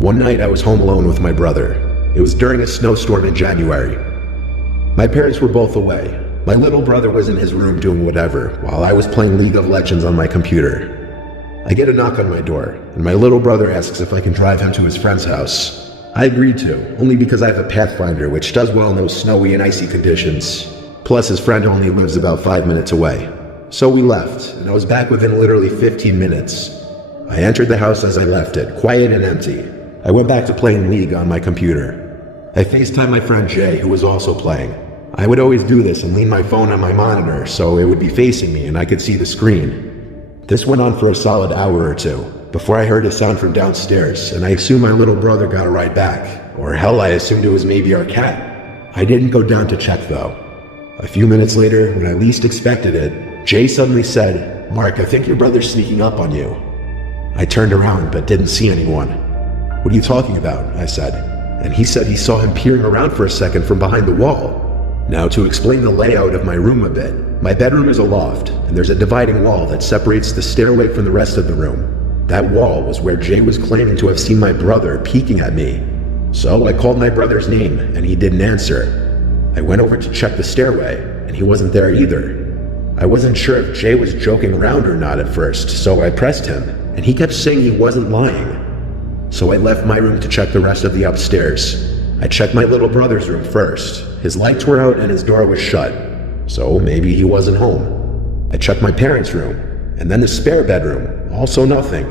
One night I was home alone with my brother. It was during a snowstorm in January. My parents were both away. My little brother was in his room doing whatever, while I was playing League of Legends on my computer. I get a knock on my door, and my little brother asks if I can drive him to his friend's house. I agreed to, only because I have a Pathfinder, which does well in those snowy and icy conditions. Plus, his friend only lives about 5 minutes away. So we left, and I was back within literally 15 minutes. I entered the house as I left it, quiet and empty. I went back to playing League on my computer. I FaceTimed my friend Jay, who was also playing. I would always do this and lean my phone on my monitor so it would be facing me and I could see the screen. This went on for a solid hour or two, before I heard a sound from downstairs, and I assumed my little brother got a ride back. Or hell, I assumed it was maybe our cat. I didn't go down to check though. A few minutes later, when I least expected it, Jay suddenly said, "Mark, I think your brother's sneaking up on you." I turned around but didn't see anyone. "What are you talking about?" I said. And he said he saw him peering around for a second from behind the wall. Now, to explain the layout of my room a bit, my bedroom is a loft, and there's a dividing wall that separates the stairway from the rest of the room. That wall was where Jay was claiming to have seen my brother peeking at me. So I called my brother's name, and he didn't answer. I went over to check the stairway, and he wasn't there either. I wasn't sure if Jay was joking around or not at first, so I pressed him, and he kept saying he wasn't lying. So I left my room to check the rest of the upstairs. I checked my little brother's room first. His lights were out and his door was shut, so maybe he wasn't home. I checked my parents' room, and then the spare bedroom, also nothing.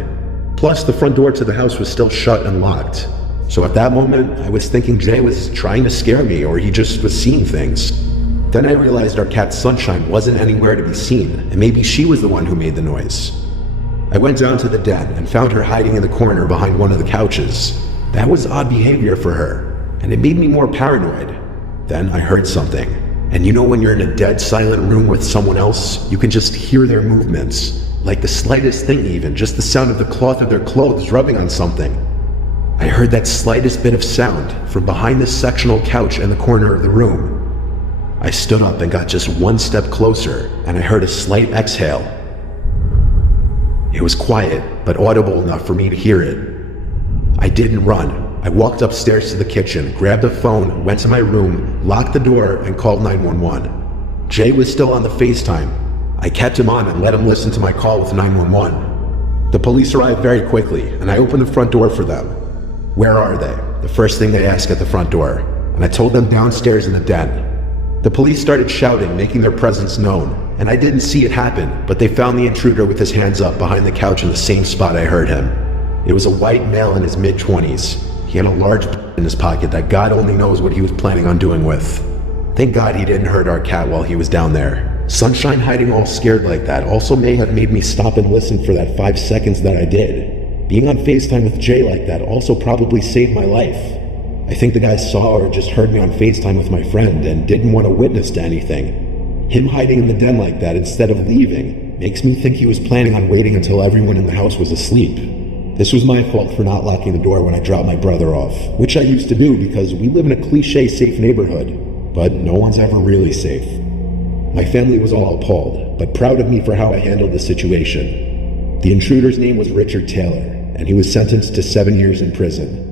Plus, the front door to the house was still shut and locked. So at that moment, I was thinking Jay was trying to scare me, or he just was seeing things. Then I realized our cat Sunshine wasn't anywhere to be seen, and maybe she was the one who made the noise. I went down to the den and found her hiding in the corner behind one of the couches. That was odd behavior for her, and it made me more paranoid. Then I heard something. And you know when you're in a dead silent room with someone else, you can just hear their movements. Like the slightest thing even, just the sound of the cloth of their clothes rubbing on something. I heard that slightest bit of sound from behind the sectional couch in the corner of the room. I stood up and got just one step closer, and I heard a slight exhale. It was quiet, but audible enough for me to hear it. I didn't run. I walked upstairs to the kitchen, grabbed a phone, went to my room, locked the door, and called 911. Jay was still on the FaceTime. I kept him on and let him listen to my call with 911. The police arrived very quickly, and I opened the front door for them. "Where are they?" the first thing they asked at the front door, and I told them downstairs in the den. The police started shouting, making their presence known, and I didn't see it happen, but they found the intruder with his hands up behind the couch in the same spot I heard him. It was a white male in his mid-20s. He had a large in his pocket that God only knows what he was planning on doing with. Thank God he didn't hurt our cat while he was down there. Sunshine hiding all scared like that also may have made me stop and listen for that 5 seconds that I did. Being on FaceTime with Jay like that also probably saved my life. I think the guy saw or just heard me on FaceTime with my friend and didn't want to witness to anything. Him hiding in the den like that instead of leaving makes me think he was planning on waiting until everyone in the house was asleep. This was my fault for not locking the door when I dropped my brother off, which I used to do because we live in a cliché safe neighborhood, but no one's ever really safe. My family was all appalled, but proud of me for how I handled the situation. The intruder's name was Richard Taylor, and he was sentenced to 7 years in prison.